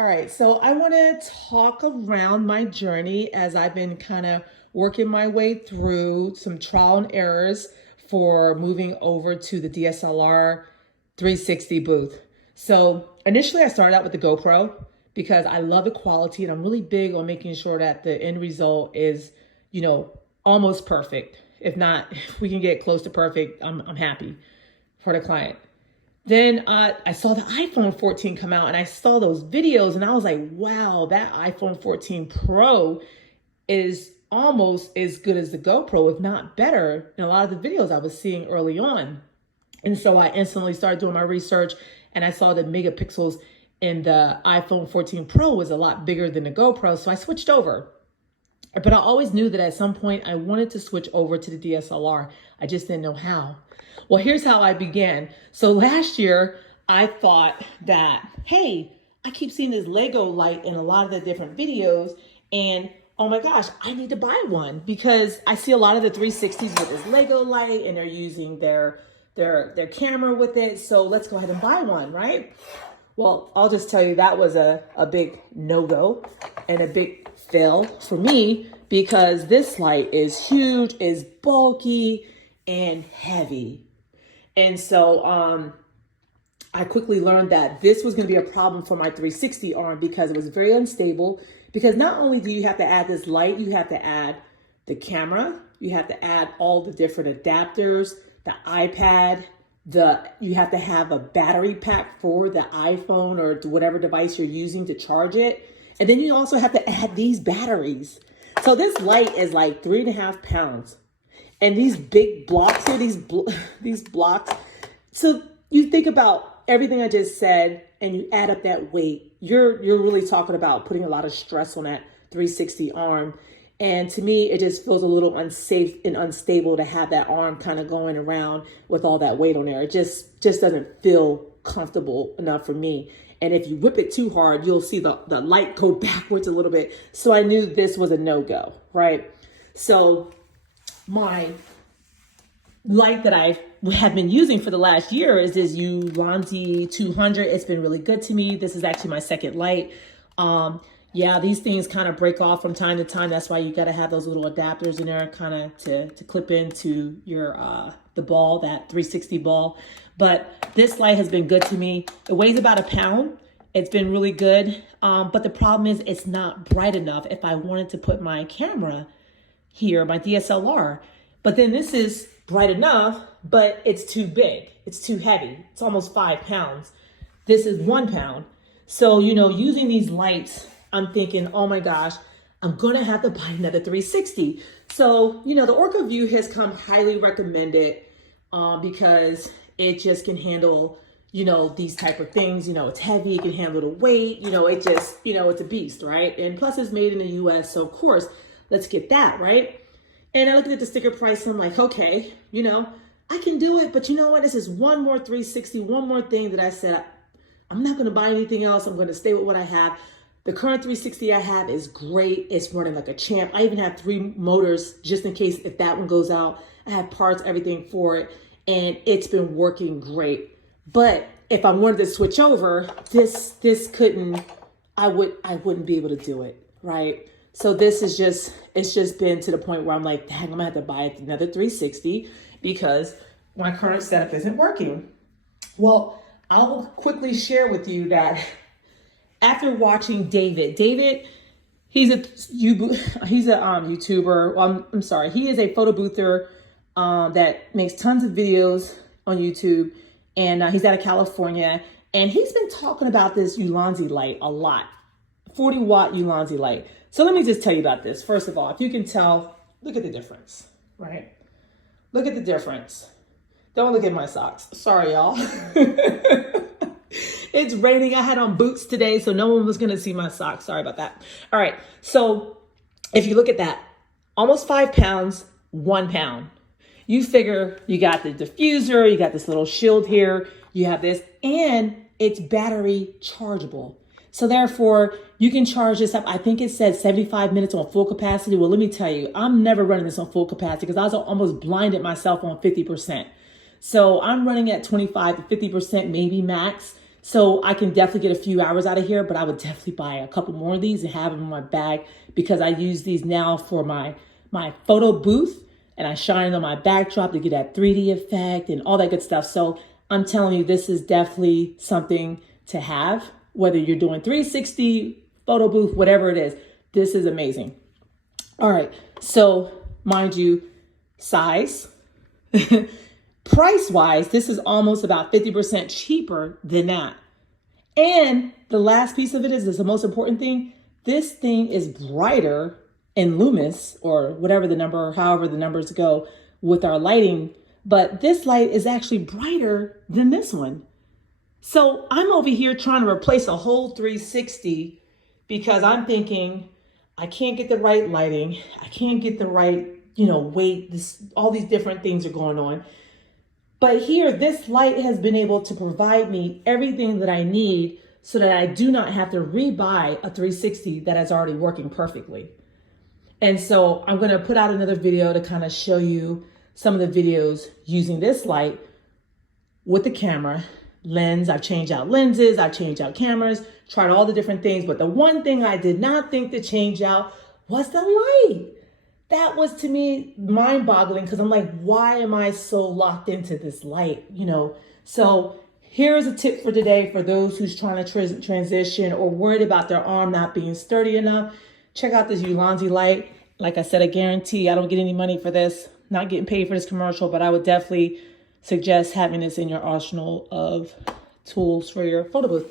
All right, so I want to talk around my journey as I've been kind of working my way through some trial and errors for moving over to the DSLR 360 booth. So initially I started out with the GoPro because I love the quality and I'm really big on making sure that the end result is, almost perfect. If not, if we can get close to perfect, I'm happy for the client. Then I saw the iPhone 14 come out and I saw those videos and I was like, wow, that iPhone 14 Pro is almost as good as the GoPro, if not better, in a lot of the videos I was seeing early on. And so I instantly started doing my research and I saw the megapixels in the iPhone 14 Pro was a lot bigger than the GoPro. So I switched over. But I always knew that at some point I wanted to switch over to the DSLR. I just didn't know how. Well, here's how I began. So last year, I thought that, hey, I keep seeing this Lego light in a lot of the different videos, and oh my gosh, I need to buy one because I see a lot of the 360s with this Lego light, and they're using their camera with it. So let's go ahead and buy one, right? Well, I'll just tell you that was a big no-go and a big fail for me because this light is huge, is bulky, and heavy. And so I quickly learned that this was going to be a problem for my 360 arm because it was very unstable. Because not only do you have to add this light, you have to add the you have to add all the different adapters, the iPad, you have to have a battery pack for the iPhone or whatever device you're using to charge it. And then you also have to add these batteries. So this light is like 3.5 pounds. And these big blocks here, these blocks. So you think about everything I just said and you add up that weight, you're really talking about putting a lot of stress on that 360 arm. And to me, it just feels a little unsafe and unstable to have that arm kind of going around with all that weight on there. It just doesn't feel comfortable enough for me. And if you whip it too hard, you'll see the light go backwards a little bit. So I knew this was a no-go, right? So my light that I have been using for the last year is this Ulanzi 200. It's been really good to me. This is actually my second light. Yeah, these things kind of break off from time to time. That's why you got to have those little adapters in there kind of to clip into your the ball, that 360 ball. But this light has been good to me. It weighs about a pound. It's been really good. But the problem is it's not bright enough if I wanted to put my camera here, my DSLR. But then this is bright enough, but it's too big. It's too heavy. It's almost 5 pounds. This is 1 pound. So, using these lights, I'm thinking, oh my gosh, I'm going to have to buy another 360. So, the Orca View has come highly recommended because it just can handle, these type of things. It's heavy, it can handle the weight, it just, it's a beast, right? And plus it's made in the US. So of course, let's get that, right? And I looked at the sticker price and I'm like, okay, I can do it. But you know what? This is one more 360, one more thing that I said, I'm not going to buy anything else. I'm going to stay with what I have. The current 360 I have is great. It's running like a champ. I even have 3 motors just in case if that one goes out. I have parts, everything for it. And it's been working great. But if I wanted to switch over, I wouldn't be able to do it, right? So it's just been to the point where I'm like, dang, I'm gonna have to buy another 360 because my current setup isn't working. Well, I'll quickly share with you that after watching David, he's a YouTuber. Well, I'm sorry, he is a photo boother that makes tons of videos on YouTube, and he's out of California, and he's been talking about this Ulanzi light a lot, 40-watt Ulanzi light. So let me just tell you about this. First of all, if you can tell, look at the difference, right? Look at the difference. Don't look at my socks. Sorry, y'all. It's raining. I had on boots today, so no one was going to see my socks. Sorry about that. All right. So if you look at that, almost 5 pounds, 1 pound. You figure you got the diffuser, you got this little shield here, you have this, and it's battery chargeable. So therefore, you can charge this up. I think it said 75 minutes on full capacity. Well, let me tell you, I'm never running this on full capacity because I was almost blinded myself on 50%. So I'm running at 25 to 50%, maybe max. So I can definitely get a few hours out of here, but I would definitely buy a couple more of these and have them in my bag because I use these now for my photo booth, and I shine on my backdrop to get that 3D effect and all that good stuff. So I'm telling you, this is definitely something to have, whether you're doing 360, photo booth, whatever it is. This is amazing. All right, so mind you, size, price-wise, this is almost about 50% cheaper than that. And the last piece of it is the most important thing. This thing is brighter in Loomis, or whatever the number, however the numbers go with our lighting. But this light is actually brighter than this one. So I'm over here trying to replace a whole 360 because I'm thinking I can't get the right lighting. I can't get the right, weight. All these different things are going on. But here, this light has been able to provide me everything that I need so that I do not have to rebuy a 360 that is already working perfectly. And so I'm going to put out another video to kind of show you some of the videos using this light with the camera lens. I've changed out lenses, I've changed out cameras, tried all the different things. But the one thing I did not think to change out was the light. That was, to me, mind-boggling because I'm like, why am I so locked into this light? So here's a tip for today for those who's trying to transition or worried about their arm not being sturdy enough. Check out this Ulanzi light. Like I said, I guarantee I don't get any money for this, not getting paid for this commercial, but I would definitely suggest having this in your arsenal of tools for your photo booth.